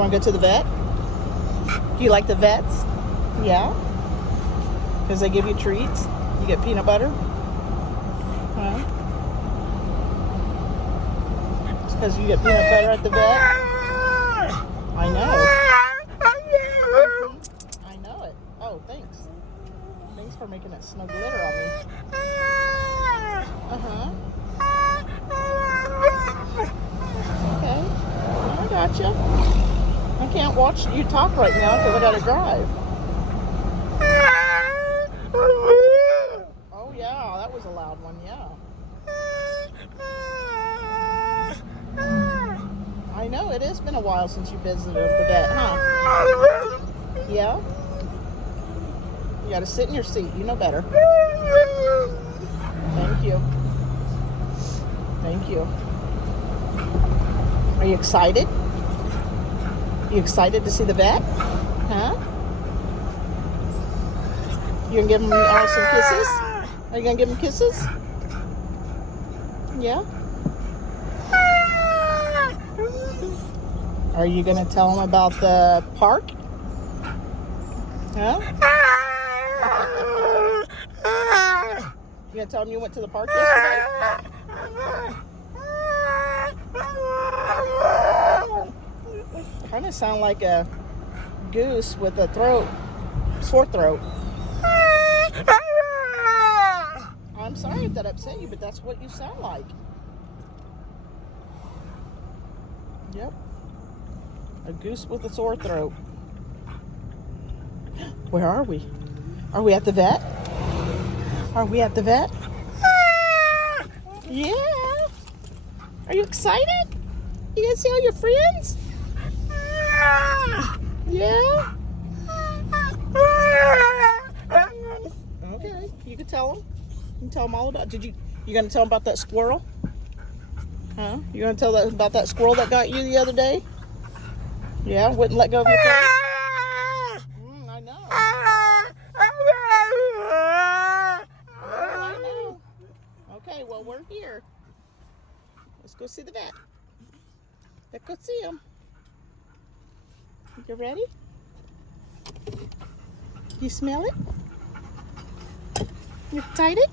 want to go to the vet? Do you like the vets? Yeah? Because they give you treats? You get peanut butter? Huh? It's because you get peanut butter at the vet? I know. I know it. Oh, thanks. Thanks for making that snow glitter on me. Uh-huh. Okay. I gotcha. I can't watch you talk right now because I gotta drive. Oh yeah, that was a loud one, yeah. I know, it has been a while since you visited the vet, huh? Yeah? You gotta sit in your seat, you know better. Thank you. Thank you. Are you excited? You excited to see the vet? Huh? You gonna give him some kisses? Are you gonna give him kisses? Yeah? Are you gonna tell him about the park? Huh? You gonna tell him you went to the park yesterday? Kind of sound like a goose with a sore throat. I'm sorry if that upset you, but that's what you sound like. Yep. A goose with a sore throat. Where are we? Are we at the vet? Are we at the vet? Yeah. Are you excited? You gonna see all your friends? Yeah? Okay, you can tell them. You can tell them all about. You gonna tell them about that squirrel? Huh? You gonna tell them about that squirrel that got you the other day? Yeah, wouldn't let go of your face? I know. Oh, I know. Okay, well, we're here. Let's go see the vet. Let's go see him. You ready? You smell it? You excited?